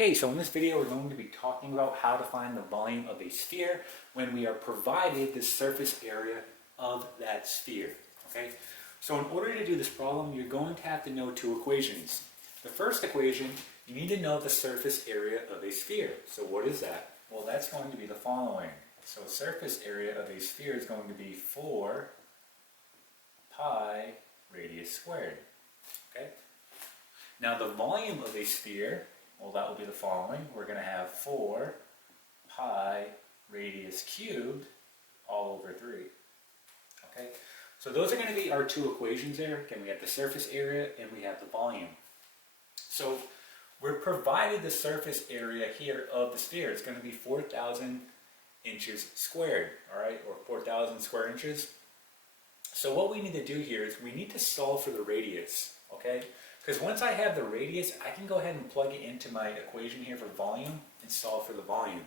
Okay, so in this video we're going to be talking about how to find the volume of a sphere when we are provided the surface area of that sphere. Okay, so in order to do this problem, you're going to have to know two equations. The first equation, you need to know the surface area of a sphere. So what is that? Well, that's going to be the following. So surface area of a sphere is going to be 4 pi radius squared. Okay. Now the volume of a sphere, well, that will be the following. We're going to have 4 pi radius cubed all over 3. Okay, so those are going to be our two equations there. Again, we have the surface area and we have the volume. So we're provided the surface area here of the sphere. It's going to be 4,000 inches squared, all right, or 4,000 square inches. So what we need to do here is we need to solve for the radius, okay? Because once I have the radius, I can go ahead and plug it into my equation here for volume and solve for the volume,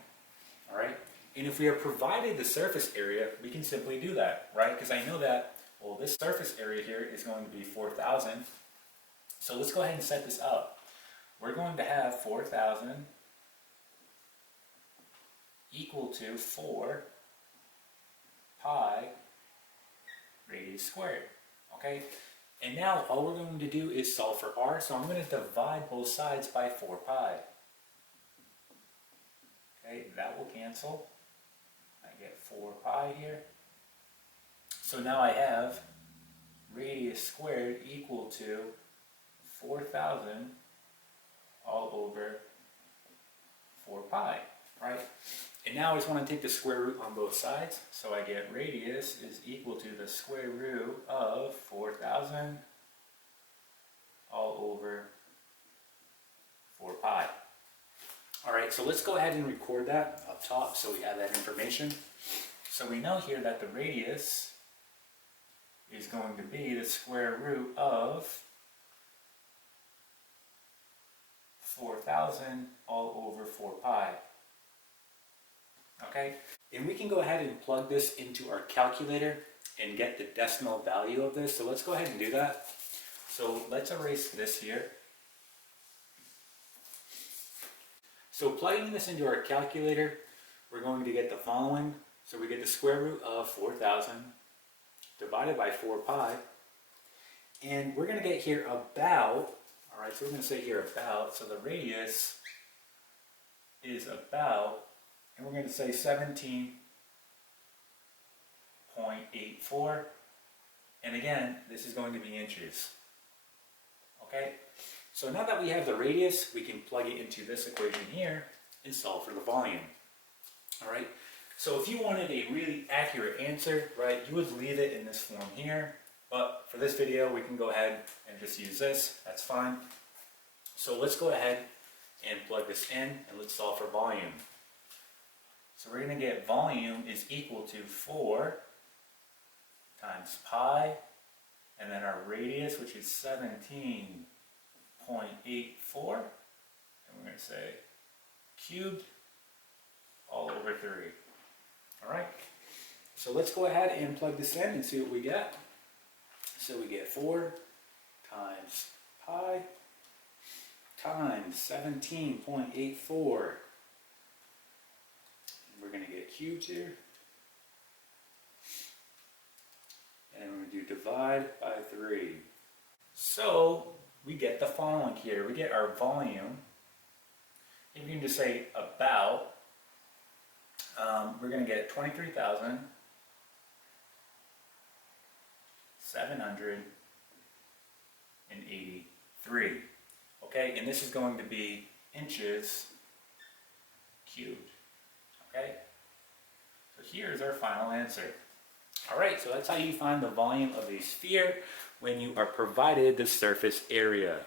all right? And if we are provided the surface area, we can simply do that, right? Because I know that, well, this surface area here is going to be 4,000. So let's go ahead and set this up. We're going to have 4,000 equal to 4 pi radius squared, okay? And now all we're going to do is solve for r, so I'm going to divide both sides by 4 pi. Okay, that will cancel. I get 4 pi here. So now I have radius squared equal to 4,000 all over 4 pi, right? And now I just want to take the square root on both sides. So I get radius is equal to the square root of 4,000 all over 4 pi. All right, so let's go ahead and record that up top so we have that information. So we know here that the radius is going to be the square root of 4,000 all over 4 pi. Okay, and we can go ahead and plug this into our calculator and get the decimal value of this. So let's go ahead and do that. So let's erase this here. So plugging this into our calculator, we're going to get the following. So we get the square root of 4,000 divided by 4 pi. And we're going to get here about, all right, so we're going to say here about, so the radius is about, and we're going to say 17.84. And again, this is going to be inches. Okay? So now that we have the radius, we can plug it into this equation here and solve for the volume. All right? So if you wanted a really accurate answer, right, you would leave it in this form here. But for this video, we can go ahead and just use this. That's fine. So let's go ahead and plug this in and let's solve for volume. So we're going to get volume is equal to 4 times pi, and then our radius, which is 17.84, and we're going to say cubed all over 3. All right, so let's go ahead and plug this in and see what we get. So we get 4 times pi times 17.84. We're going to get cubed here. And we're going to do divide by 3. So we get the following here. We get our volume. If you can just say about, we're going to get 23,783. Okay, and this is going to be inches cubed. Okay, so here's our final answer. All right, so that's how you find the volume of a sphere when you are provided the surface area.